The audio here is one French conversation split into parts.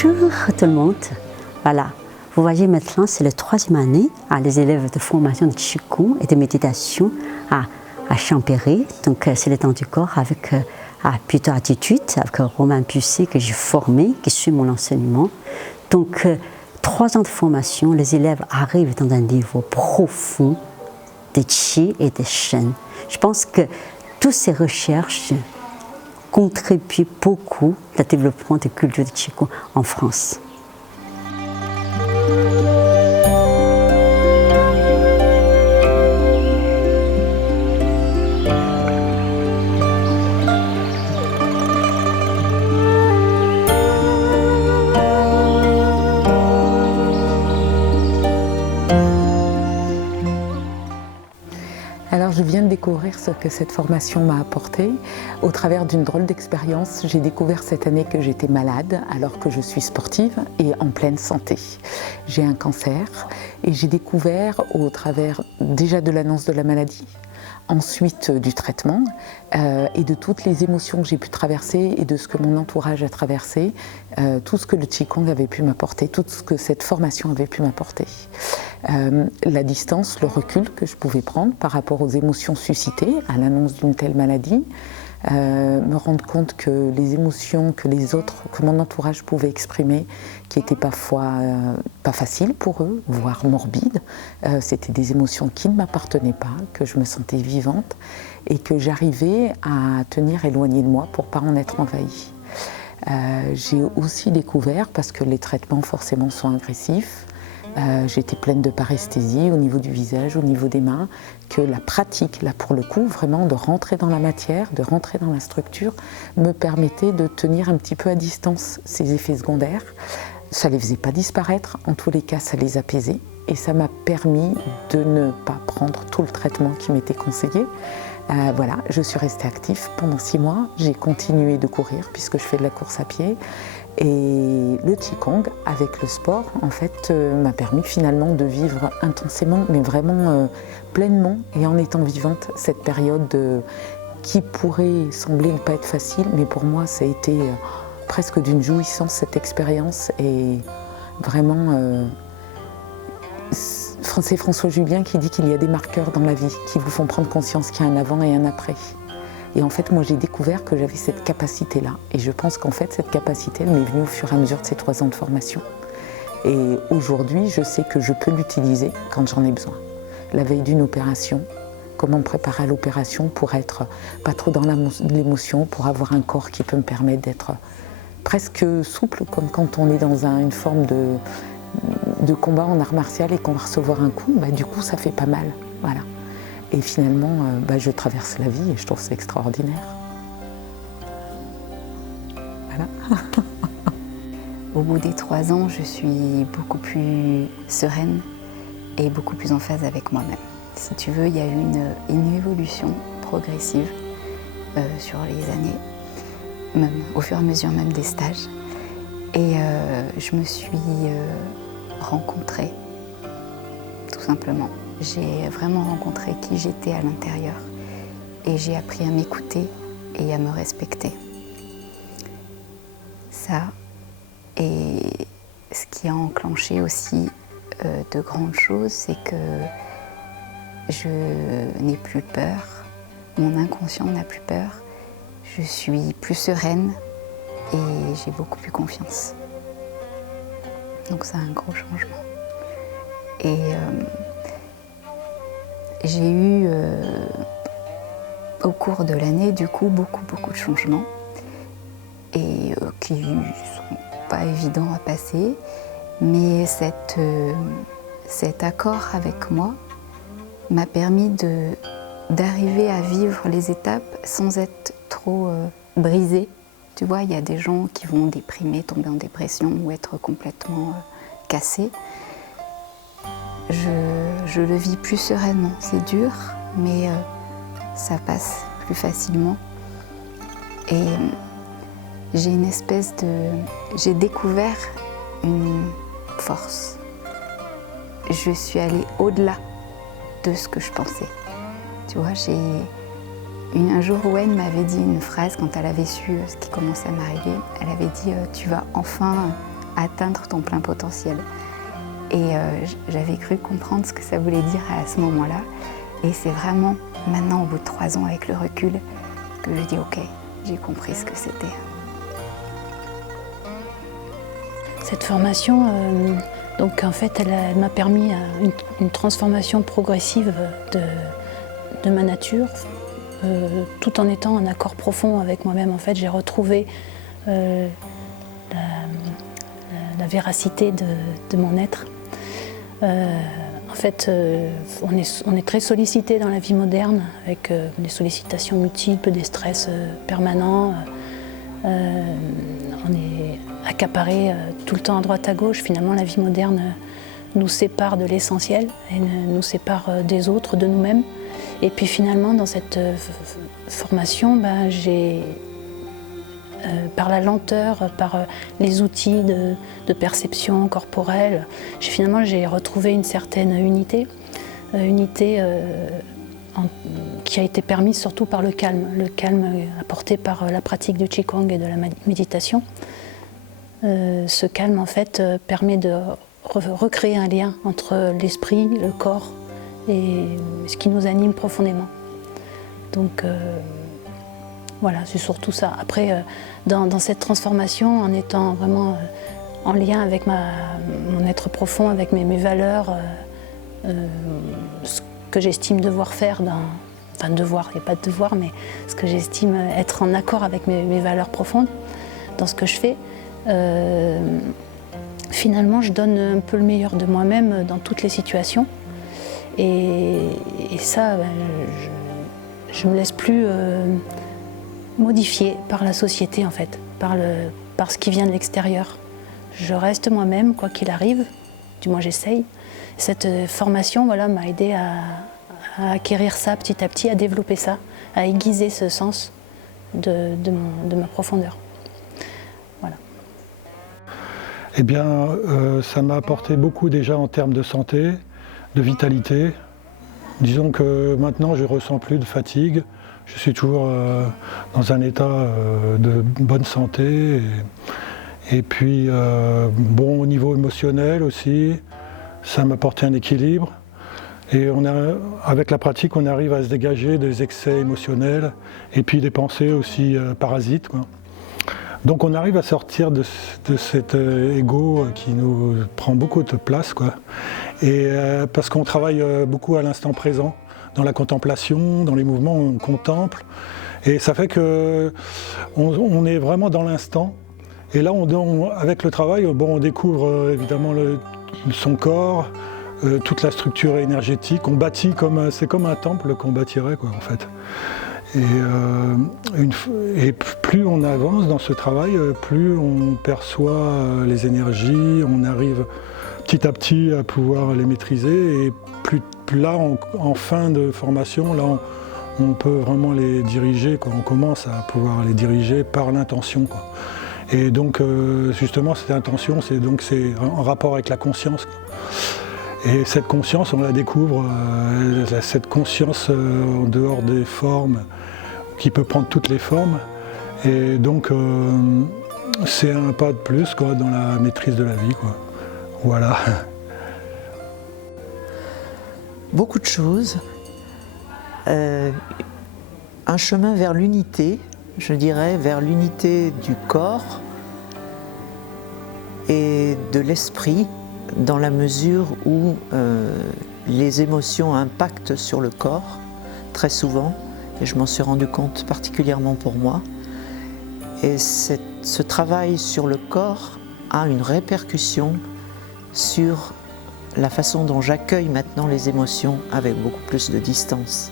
Bonjour tout le monde. Voilà, vous voyez maintenant c'est la 3e année les élèves de formation de Qigong et de méditation à Champéry. Donc c'est le temps du corps avec plutôt attitude, avec Romain Pusset que j'ai formé, qui suit mon enseignement. Donc 3 ans de formation, les élèves arrivent dans un niveau profond de Qi et de Shen. Je pense que toutes ces recherches contribuent beaucoup au développement de culture de Qigong en France. Alors je viens de découvrir ce que cette formation m'a apporté. Au travers d'une drôle d'expérience, j'ai découvert cette année que j'étais malade alors que je suis sportive et en pleine santé. J'ai un cancer et j'ai découvert au travers déjà de l'annonce de la maladie, ensuite du traitement et de toutes les émotions que j'ai pu traverser et de ce que mon entourage a traversé, tout ce que le Qigong avait pu m'apporter, tout ce que cette formation avait pu m'apporter. La distance, le recul que je pouvais prendre par rapport aux émotions suscitées à l'annonce d'une telle maladie, me rendre compte que les émotions que les autres, que mon entourage pouvait exprimer, qui étaient parfois pas faciles pour eux, voire morbides, c'était des émotions qui ne m'appartenaient pas, que je me sentais vivante et que j'arrivais à tenir éloignée de moi pour ne pas en être envahie. J'ai aussi découvert, parce que les traitements forcément sont agressifs, j'étais pleine de paresthésie au niveau du visage, au niveau des mains, que la pratique, là pour le coup, vraiment de rentrer dans la matière, de rentrer dans la structure, me permettait de tenir un petit peu à distance ces effets secondaires. Ça ne les faisait pas disparaître, en tous les cas ça les apaisait et ça m'a permis de ne pas prendre tout le traitement qui m'était conseillé. Voilà, je suis restée active pendant 6 mois, j'ai continué de courir puisque je fais de la course à pied. Et le Qigong, avec le sport, en fait, m'a permis finalement de vivre intensément, mais vraiment pleinement et en étant vivante, cette période qui pourrait sembler ne pas être facile, mais pour moi, ça a été presque d'une jouissance, cette expérience. Et vraiment, c'est François Julien qui dit qu'il y a des marqueurs dans la vie qui vous font prendre conscience qu'il y a un avant et un après. Et en fait, moi, j'ai découvert que j'avais cette capacité-là. Et je pense qu'en fait, cette capacité, elle m'est venue au fur et à mesure de ces 3 ans de formation. Et aujourd'hui, je sais que je peux l'utiliser quand j'en ai besoin. La veille d'une opération, comment me préparer à l'opération pour être pas trop dans l'émotion, pour avoir un corps qui peut me permettre d'être presque souple, comme quand on est dans une forme de combat en art martial et qu'on va recevoir un coup, du coup, ça fait pas mal. Voilà. Et finalement, je traverse la vie et je trouve ça extraordinaire. Voilà. Au bout des 3 ans, je suis beaucoup plus sereine et beaucoup plus en phase avec moi-même. Si tu veux, il y a eu une évolution progressive sur les années, même au fur et à mesure même des stages. Et je me suis rencontrée, tout simplement. J'ai vraiment rencontré qui j'étais à l'intérieur et j'ai appris à m'écouter et à me respecter. Ça, et ce qui a enclenché aussi de grandes choses, c'est que je n'ai plus peur, mon inconscient n'a plus peur, je suis plus sereine et j'ai beaucoup plus confiance. Donc c'est un gros changement. Et j'ai eu au cours de l'année du coup beaucoup de changements et qui ne sont pas évidents à passer, mais cet accord avec moi m'a permis d'arriver à vivre les étapes sans être trop brisée. Tu vois, il y a des gens qui vont déprimer, tomber en dépression ou être complètement cassés. Je le vis plus sereinement, c'est dur, mais ça passe plus facilement. Et j'ai découvert une force. Je suis allée au-delà de ce que je pensais. Tu vois, un jour, Wen m'avait dit une phrase quand elle avait su ce qui commençait à m'arriver. Elle avait dit « Tu vas enfin atteindre ton plein potentiel. Et j'avais cru comprendre ce que ça voulait dire à ce moment-là. Et c'est vraiment maintenant, au bout de 3 ans, avec le recul, que je dis ok, j'ai compris ce que c'était. Cette formation, donc en fait, elle m'a permis une transformation progressive de ma nature, tout en étant en accord profond avec moi-même. En fait, j'ai retrouvé la véracité de mon être. En fait, on est très sollicité dans la vie moderne, avec des sollicitations multiples, des stress permanents. On est accaparé tout le temps à droite à gauche. Finalement, la vie moderne nous sépare de l'essentiel et nous sépare des autres, de nous-mêmes. Et puis finalement, dans cette formation, j'ai, par la lenteur, par les outils de perception corporelle, j'ai retrouvé une certaine unité, qui a été permise surtout par le calme apporté par la pratique du Qigong et de la méditation. Ce calme, en fait, permet de recréer un lien entre l'esprit, le corps et ce qui nous anime profondément. Donc voilà, c'est surtout ça. Après, dans cette transformation, en étant vraiment en lien avec mon être profond, avec mes valeurs, ce que j'estime devoir faire, enfin devoir, il n'y a pas de devoir, mais ce que j'estime être en accord avec mes valeurs profondes dans ce que je fais, finalement je donne un peu le meilleur de moi-même dans toutes les situations. Et ça, je ne me laisse plus modifier par la société, en fait, par ce qui vient de l'extérieur. Je reste moi-même, quoi qu'il arrive, du moins j'essaye. Cette formation, voilà, m'a aidé à acquérir ça petit à petit, à développer ça, à aiguiser ce sens de ma profondeur. Voilà. Eh bien, ça m'a apporté beaucoup déjà en termes de santé, de vitalité. Disons que maintenant, je ne ressens plus de fatigue. Je suis toujours dans un état de bonne santé. Et puis, bon, au niveau émotionnel aussi, ça m'a apporté un équilibre. Et avec la pratique, on arrive à se dégager des excès émotionnels et puis des pensées aussi parasites, quoi. Donc on arrive à sortir de cet ego qui nous prend beaucoup de place, quoi. Et parce qu'on travaille beaucoup à l'instant présent, dans la contemplation, dans les mouvements, on contemple. Et ça fait qu'on est vraiment dans l'instant. Et là, avec le travail, on découvre évidemment son corps, toute la structure énergétique. On bâtit c'est comme un temple qu'on bâtirait, quoi, en fait. Et plus on avance dans ce travail, plus on perçoit les énergies, on arrive petit à petit à pouvoir les maîtriser. Et plus là, en fin de formation, là, on peut vraiment les diriger, quoi. On commence à pouvoir les diriger par l'intention, quoi. Et donc, justement, cette intention, c'est en rapport avec la conscience, quoi. Et cette conscience, on la découvre, cette conscience en dehors des formes, qui peut prendre toutes les formes. Et donc, c'est un pas de plus, quoi, dans la maîtrise de la vie, quoi. Voilà. Beaucoup de choses. Un chemin vers l'unité, je dirais, vers l'unité du corps et de l'esprit, dans la mesure où les émotions impactent sur le corps, très souvent, et je m'en suis rendu compte particulièrement pour moi. Et ce travail sur le corps a une répercussion sur la façon dont j'accueille maintenant les émotions avec beaucoup plus de distance.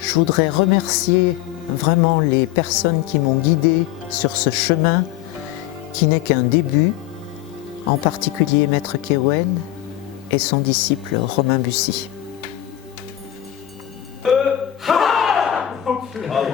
Je voudrais remercier vraiment les personnes qui m'ont guidée sur ce chemin qui n'est qu'un début, en particulier Maître Kewen et son disciple Romain Bussy. Bravo.